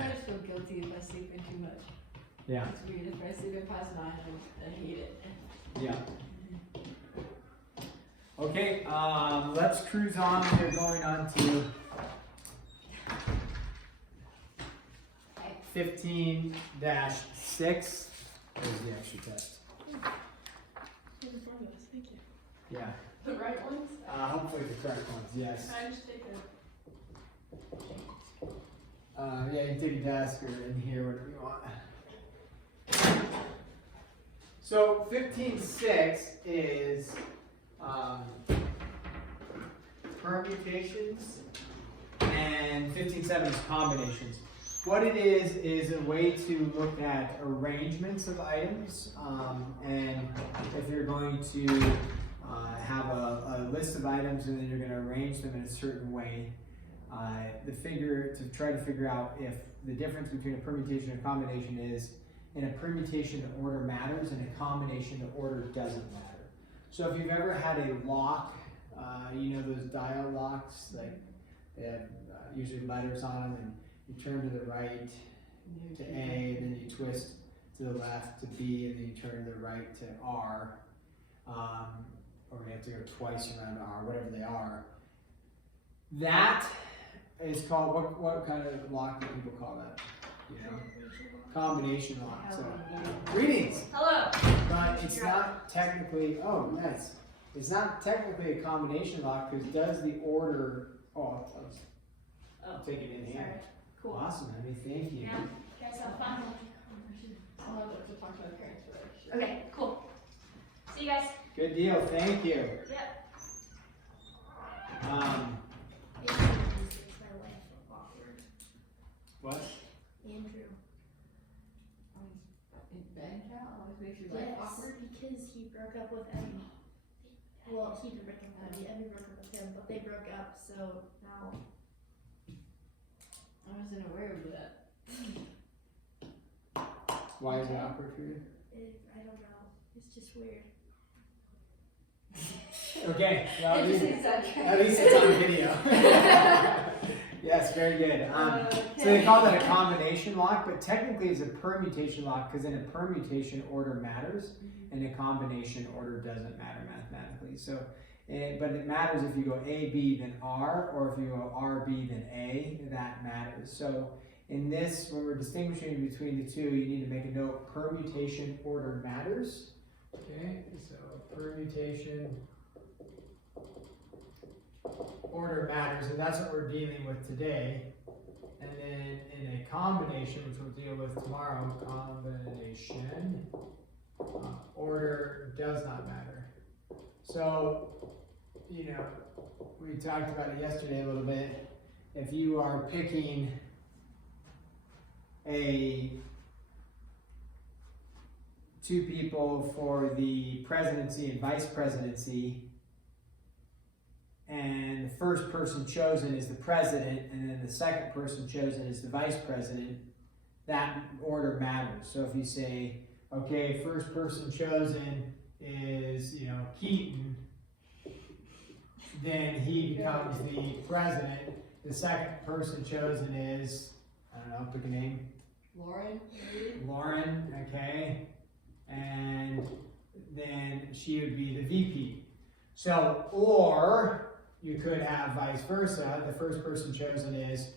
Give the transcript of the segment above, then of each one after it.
I just feel guilty if I sleep in too much. Yeah. It's weird if I sleep in past 9, I hate it. Yeah. Okay, let's cruise on. We're going on to 15-6. There's the extra test. Thank you. Yeah. The right ones? Hopefully the correct ones, yes. Can I just take it? Yeah, you can take a desk or in here, whatever you want. So 15-6 is permutations, and 15-7 is combinations. What it is a way to look at arrangements of items, and if you're going to have a list of items and then you're going to arrange them in a certain way, to try to figure out if the difference between a permutation and a combination is, in a permutation the order matters, in a combination the order doesn't matter. So if you've ever had a lock, you know those dial locks, like they have usually letters on them, and you turn to the right to A, and then you twist to the left to B, and then you turn to the right to R, or you have to go twice around R, whatever they are. That is called, what kind of lock do people call that? You know? Combination lock. So, greetings. Hello. But it's not technically, oh yes, it's not technically a combination lock because does the order, I'll take it in here. Cool. Awesome, Emmy, thank you. Yeah. You guys have fun. I'll have to talk to my parents for that. Okay, cool. See you guys. Good deal, thank you. Yep. What? Andrew. In band count always makes your life awkward. Because he broke up with Emmy. Well, he didn't break up with Emmy. Emmy broke up with him, but they broke up, so now. I wasn't aware of that. Why is it awkward for you? I don't know. It's just weird. Okay, well, at least Interesting it's on video. Yes, very good. So they call that a combination lock, but technically it's a permutation lock because in a permutation order matters, and a combination order doesn't matter mathematically. So, but it matters if you go A, B, then R, or if you go R, B, then A, that matters. So in this, when we're distinguishing between the two, you need to make a note, permutation order matters. Okay, so permutation order matters, and that's what we're dealing with today. And then in a combination, which we'll deal with tomorrow, combination, order does not matter. So, you know, we talked about it yesterday a little bit. If you are picking two people for the presidency and vice presidency, and the first person chosen is the president, and then the second person chosen is the vice president, that order matters. So if you say, okay, first person chosen is, you know, Keaton, then he becomes the president. The second person chosen is, I don't know, pick a name. Lauren, maybe? Lauren, okay. And then she would be the VP. So, or you could have vice versa. The first person chosen is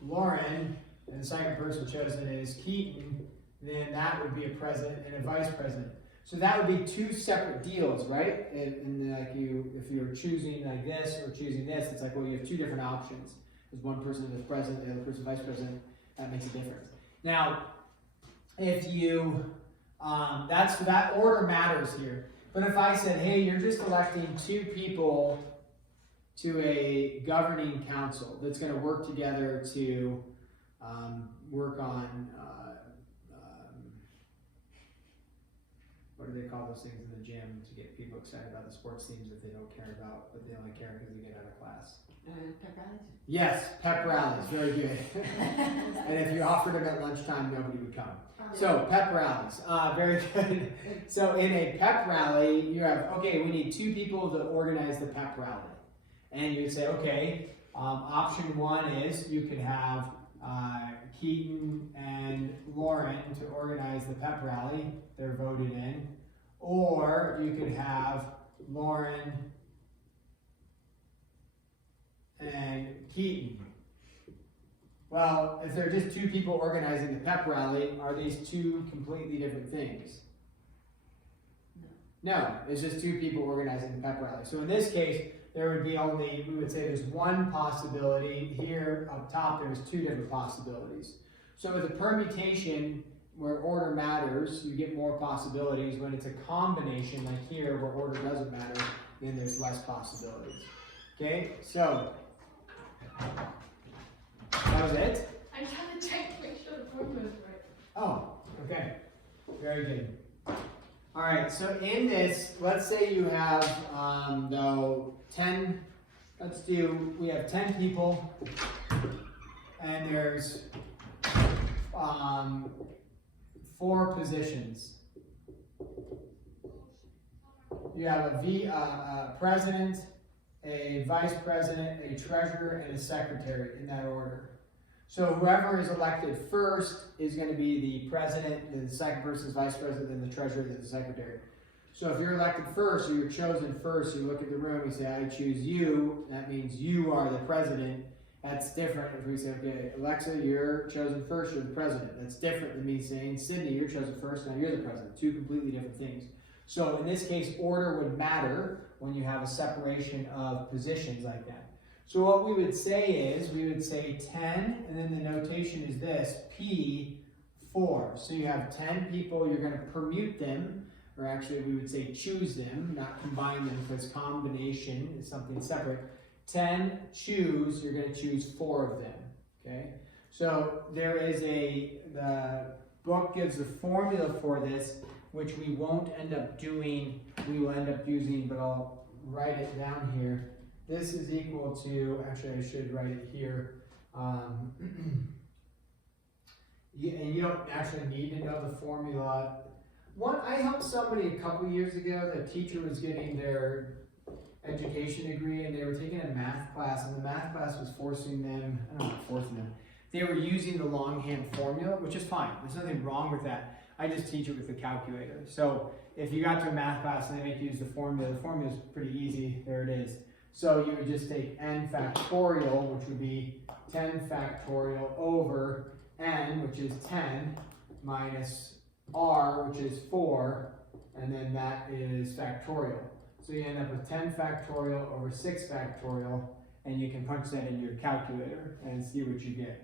Lauren, and the second person chosen is Keaton. Then that would be a president and a vice president. So that would be two separate deals, right? And like if you're choosing like this or choosing this, it's like, well, you have two different options. There's one person that's president, the other person vice president. That makes a difference. Now, if you, that order matters here. But if I said, hey, you're just electing two people to a governing council that's going to work together to work on, what do they call those things in the gym to get people excited about the sports teams that they don't care about, but they only care because they get out of class? Pep rallies? Yes, pep rallies, very good. And if you offered them at lunchtime, nobody would come. So pep rallies, very good. So in a pep rally, you have, okay, we need two people to organize the pep rally. And you would say, okay, option one is you could have Keaton and Lauren to organize the pep rally. They're voted in. Or you could have Lauren and Keaton. Well, if they're just two people organizing the pep rally, are these two completely different things? No, it's just two people organizing the pep rally. So in this case, there would be only, we would say there's one possibility. Here up top, there's two different possibilities. So with a permutation, where order matters, you get more possibilities. When it's a combination, like here, where order doesn't matter, then there's less possibilities. Okay, so that was it? I'm trying to check to make sure the formula is right. Oh, okay. Very good. All right, so in this, let's say you have, though, 10, we have 10 people, and there's 4 positions. You have a president, a vice president, a treasurer, and a secretary in that order. So whoever is elected first is going to be the president, then the second person is vice president, then the treasurer, then the secretary. So if you're elected first, or you're chosen first, you look at the room, you say, I choose you, that means you are the president. That's different if we say, okay, Alexa, you're chosen first, you're the president. That's different than me saying, Sydney, you're chosen first, now you're the president. Two completely different things. So in this case, order would matter when you have a separation of positions like that. So what we would say is, we would say 10, and then the notation is this, P4. So you have 10 people, you're going to permute them, or actually we would say choose them, not combine them, because combination is something separate. 10, choose, you're going to choose 4 of them, okay? So there is the book gives a formula for this, which we won't end up doing, we will end up using, but I'll write it down here. This is equal to, actually I should write it here, and you don't actually need to know the formula. I helped somebody a couple years ago, the teacher was getting their education degree and they were taking a math class, and the math class was forcing them, I don't know, forcing them, they were using the longhand formula, which is fine, there's nothing wrong with that. I just teach it with the calculator. So if you got to a math class and they make you use the formula is pretty easy, there it is. So you would just take n factorial, which would be 10 factorial over n, which is 10, minus r, which is 4, and then that is factorial. So you end up with 10 factorial over 6 factorial, and you can punch that in your calculator and see what you get.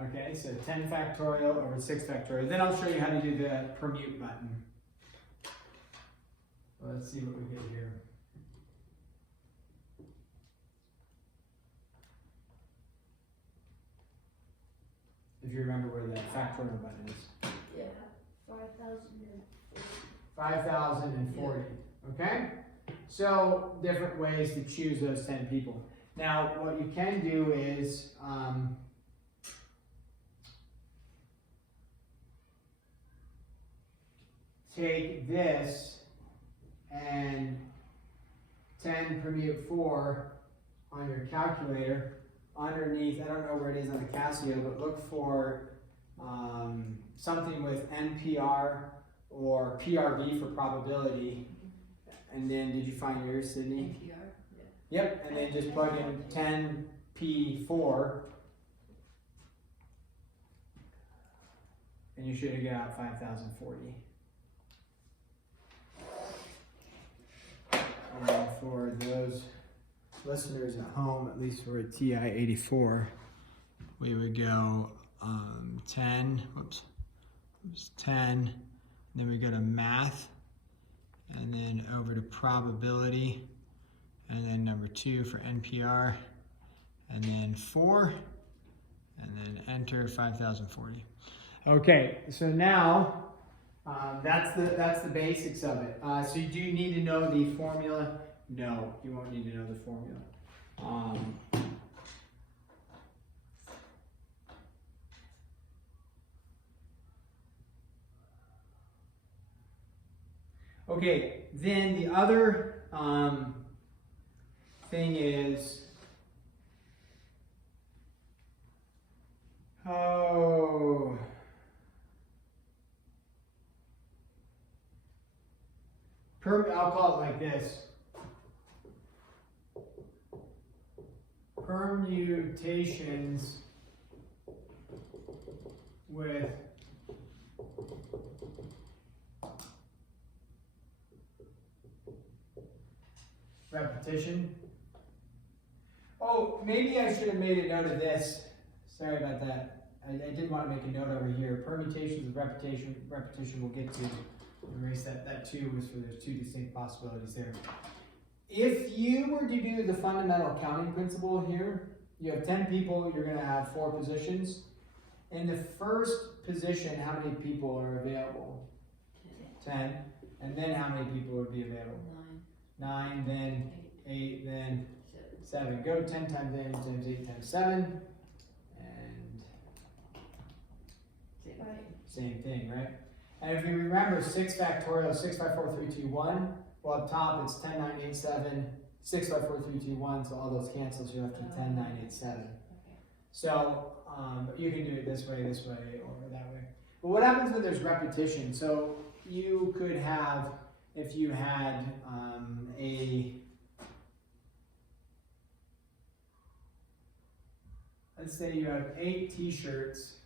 Okay, so 10 factorial over 6 factorial. Then I'll show you how to do the permute button. Let's see what we get here. If you remember where the factorial button is. Yeah, 5,040. 5,040, okay? So, different ways to choose those 10 people. Now, what you can do is, take this and 10 permute 4 on your calculator. Underneath, I don't know where it is on the Casio, but look for something with NPR or PRV for probability. And then, did you find yours, Sydney? NPR, yeah. Yep, and then just plug in 10P4, and you should get out 5,040. And for those listeners at home, at least for a TI-84, we would go 10, 10, then we go to math, and then over to probability, and then number 2 for NPR, and then 4, and then enter 5,040. Okay, so now that's the basics of it. So do you need to know the formula? No, you won't need to know the formula. Okay, then the other thing is, I'll call it like this. Permutations with repetition. Oh, maybe I should have made a note of this. Sorry about that. I did want to make a note over here. Permutations with repetition we'll get to. Erase that. That 2 was for there's 2 distinct possibilities there. If you were to do the fundamental counting principle here, you have 10 people, you're going to have 4 positions. In the first position, how many people are available? 10. And then how many people would be available? 9, then 8, then 7. Go 10 times 8 times 8 times 7. And same thing, right? And if you remember 6 factorial, 6 by 4, 3, 2, 1. Well, up top it's 10, 9, 8, 7. 6 by 4, 3, 2, 1. So all those cancel, so you're left with 10, 9, 8, 7. So you can do it this way, or that way. But what happens when there's repetition? So you could have, if you had let's say you have 8 t-shirts